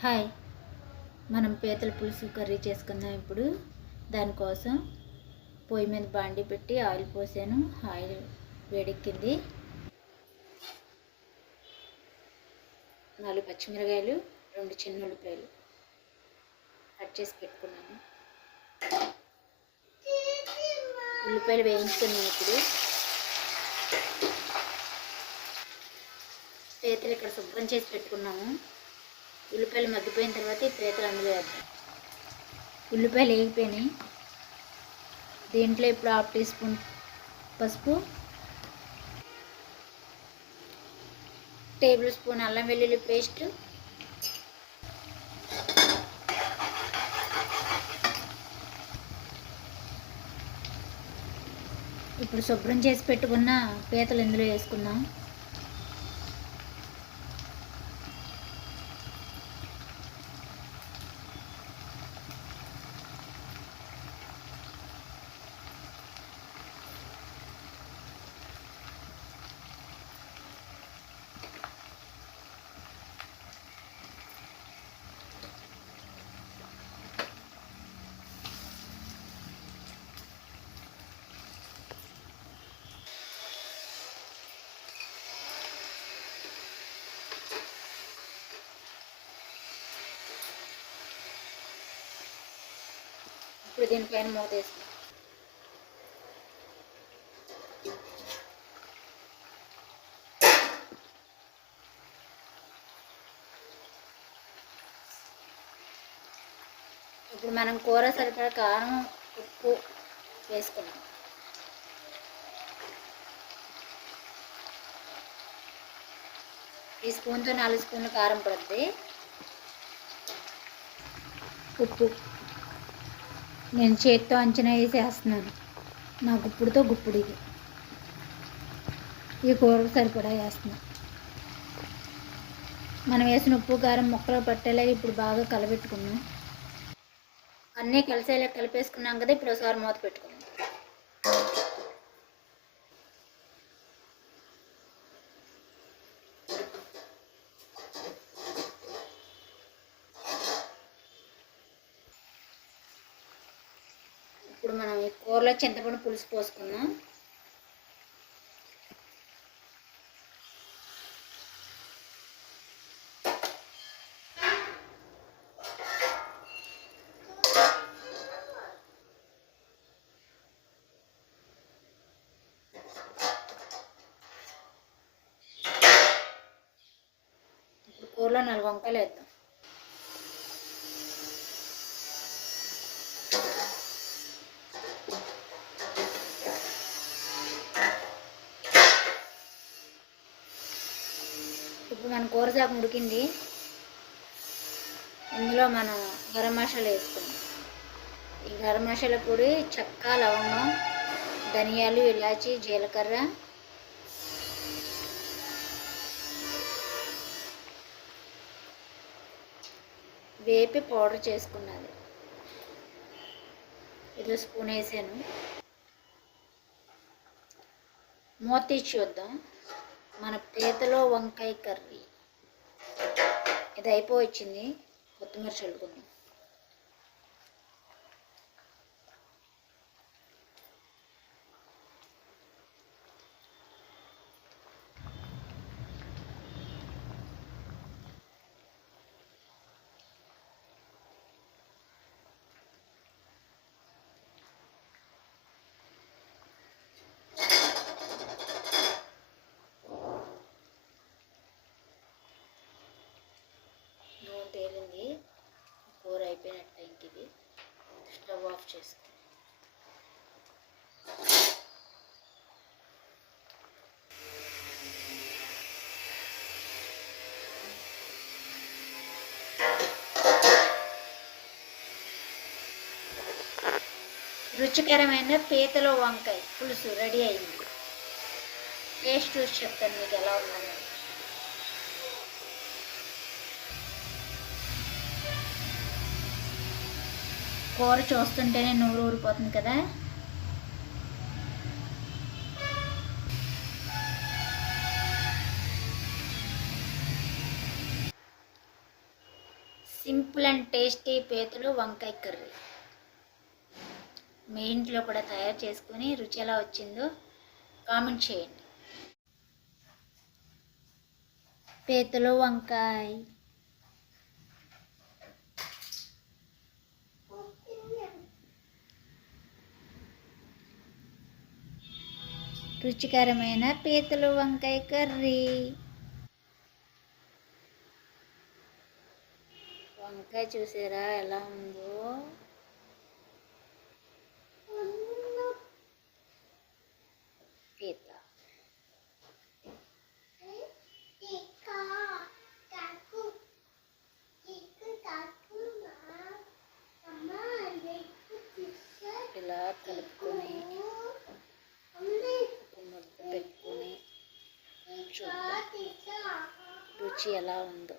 Hi. మనం పీతల పులుసు కర్రీ చేసుకుందాం ఇప్పుడు. దానికోసం పొయ్యి మీద బాండి పెట్టి ఆయిల్ పోసాను. ఆయిల్ వేడెక్కింది. నాలుగు పచ్చిమిరకాయలు రెండు చిన్న ఉల్లిపాయలు కట్ చేసి పెట్టుకున్నాను. ఉల్లిపాయలు వేయించుకున్నాను ఇప్పుడు. పీతలు ఇక్కడ శుభ్రం చేసి పెట్టుకున్నాము. ఉల్లిపాయలు మగ్గిపోయిన తర్వాత ఈ పీతలు అందులో వేద్దాం. ఉల్లిపాయలు వేగిపోయినాయి. దీంట్లో ఇప్పుడు హాఫ్ టీ స్పూన్ పసుపు టేబుల్ స్పూన్ అల్లం వెల్లుల్లి పేస్ట్ ఇప్పుడు శుభ్రం చేసి పెట్టుకున్న పీతలు ఇందులో వేసుకుందాం. ఇప్పుడు దీనిపైన మూత వేసుకుంటాం ఇప్పుడు మనం కూర సరిపడా కారం ఉప్పు వేసుకున్నాం ఈ స్పూన్తో నాలుగు స్పూన్లు కారం పడుతుంది ఉప్పు. నేను చేత్తో అంచనా వేసేస్తున్నాను. నా గుప్పుడుతో గుప్పుడికి ఈ కూరకు సరిపడా వేస్తున్నాను మనం వేసిన ఉప్పు కారం ముక్కలు పట్టేలా ఇప్పుడు బాగా కలబెట్టుకున్నాం. అన్నీ కలిసేలా కలిపేసుకున్నాం కదా ఇప్పుడు ఒకసారి మూత పెట్టుకున్నాం ఇప్పుడు మనం ఈ కూరలో చింతపండు పులుసు పోసుకుందాం. ఇప్పుడు కూరలో నాలుగు వంకాయలు వేద్దాం. ఇప్పుడు మన కూర సగం ఉడికింది. ఇందులో మనం గరం మసాలా వేసుకున్నాం ఈ గరం మసాలా పొడి చెక్క లవంగం ధనియాలు ఇలాచి జీలకర్ర. వేపి పౌడర్ చేసుకున్నది. ఇది స్పూన్ వేసాను. మూత తీసి చూద్దాం. మన పీతలో వంకాయ కర్రీ. ఇది అయిపోయింది కొత్తిమీర చల్లుకుందాం. కొంచెం తేలింది కూర అయిపోయినట్టు ఇంటిది స్టవ్ ఆఫ్ చేసుకో రుచికరమైన పీతలో వంకాయ పులుసు రెడీ అయింది. టేస్ట్ చూసి చెప్తాను మీకు ఎలా ఉందని కూర చూస్తుంటేనే నూరు ఊరిపోతుంది కదా. సింపుల్ అండ్ టేస్టీ పేతులు వంకాయ కర్రీ. మీ ఇంట్లో కూడా తయారు చేసుకుని రుచి ఎలా వచ్చిందో కామెంట్ చేయండి. పేతులు వంకాయ. రుచికరమైన పీతలు వంకాయ కర్రీ. వంకాయ చూసారా ఎలా ఉందో? రుచి ఎలా ఉందో.